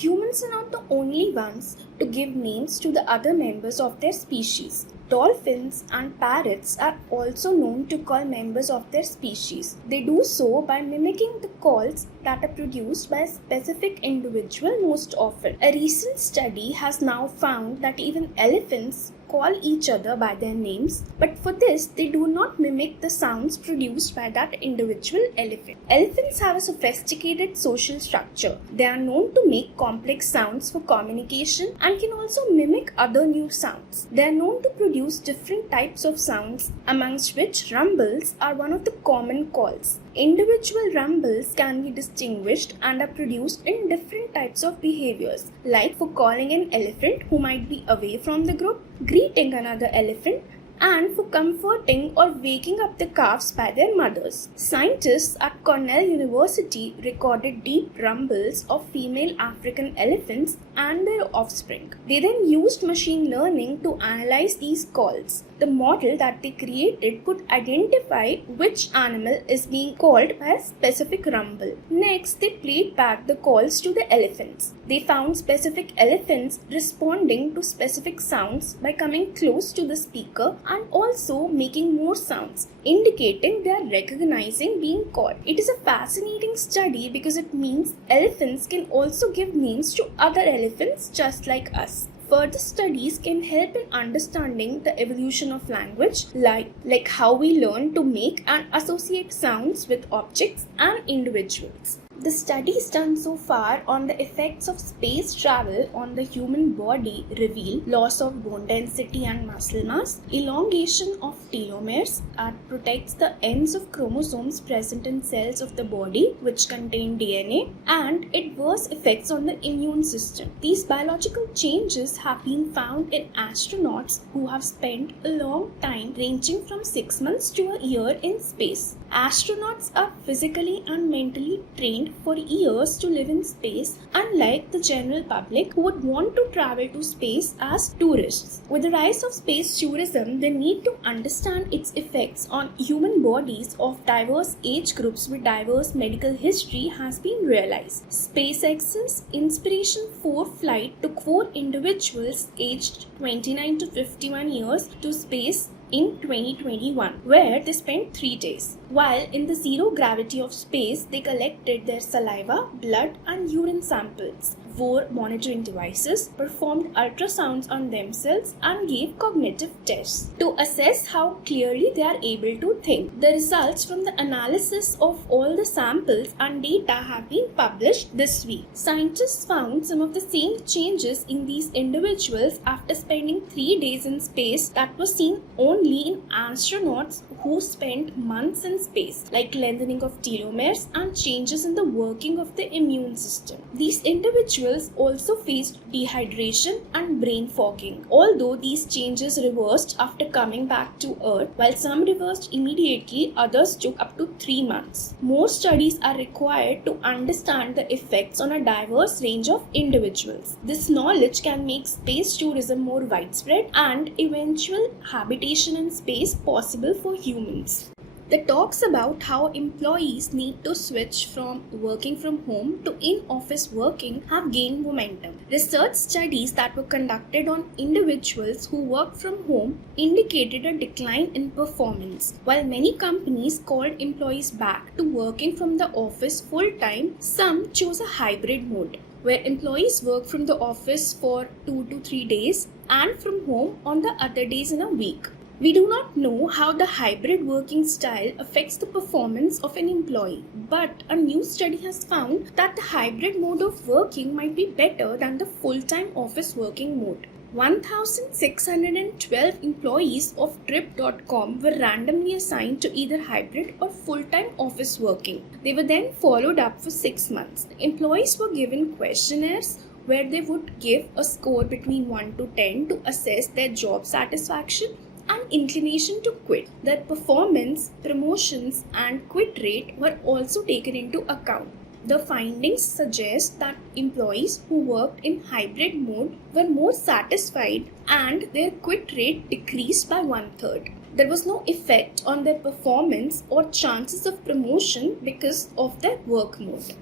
Humans are not the only ones to give names to the other members of their species. Dolphins and parrots are also known to call members of their species. They do so by mimicking the calls that are produced by a specific individual most often. A recent study has now found that even elephants call each other by their names, but for this they do not mimic the sounds produced by that individual elephant. Elephants have a sophisticated social structure. They are known to make complex sounds for communication and can also mimic other new sounds. They are known to produce different types of sounds, amongst which rumbles are one of the common calls. Individual rumbles can be distinguished and are produced in different types of behaviors, like for calling an elephant who might be away from the group, greeting another elephant, and for comforting or waking up the calves by their mothers. Scientists at Cornell University recorded deep rumbles of female African elephants and their offspring. They then used machine learning to analyze these calls. The model that they created could identify which animal is being called by a specific rumble. Next, they played back the calls to the elephants. They found specific elephants responding to specific sounds by coming close to the speaker and also making more sounds, indicating they are recognizing being called. It is a fascinating study because it means elephants can also give names to other elephants just like us. Further studies can help in understanding the evolution of language, like how we learn to make and associate sounds with objects and individuals. The studies done so far on the effects of space travel on the human body reveal loss of bone density and muscle mass, elongation of telomeres that protects the ends of chromosomes present in cells of the body which contain DNA, and adverse effects on the immune system. These biological changes have been found in astronauts who have spent a long time ranging from 6 months to a year in space. Astronauts are physically and mentally trained for years to live in space, unlike the general public who would want to travel to space as tourists. With the rise of space tourism, the need to understand its effects on human bodies of diverse age groups with diverse medical history has been realized. SpaceX's Inspiration4 flight took 4 individuals aged 29 to 51 years to space in 2021, where they spent 3 days. While in the zero gravity of space, they collected their saliva, blood, and urine samples, wore monitoring devices, performed ultrasounds on themselves, and gave cognitive tests to assess how clearly they are able to think. The results from the analysis of all the samples and data have been published this week. Scientists found some of the same changes in these individuals after spending 3 days in space that was seen only in astronauts who spent months in space, like lengthening of telomeres and changes in the working of the immune system. These individuals also faced dehydration and brain fogging, although these changes reversed after coming back to Earth. While some reversed immediately, others took up to 3 months. More studies are required to understand the effects on a diverse range of individuals. This knowledge can make space tourism more widespread and eventual habitation in space possible for humans. The talks about how employees need to switch from working from home to in-office working have gained momentum. Research studies that were conducted on individuals who work from home indicated a decline in performance. While many companies called employees back to working from the office full-time, some chose a hybrid mode, where employees work from the office for 2 to 3 days and from home on the other days in a week. We do not know how the hybrid working style affects the performance of an employee, but a new study has found that the hybrid mode of working might be better than the full-time office working mode. 1,612 employees of Trip.com were randomly assigned to either hybrid or full-time office working. They were then followed up for 6 months. The employees were given questionnaires where they would give a score between 1 to 10 to assess their job satisfaction and inclination to quit. Their performance, promotions, and quit rate were also taken into account. The findings suggest that employees who worked in hybrid mode were more satisfied and their quit rate decreased by 1/3. There was no effect on their performance or chances of promotion because of their work mode.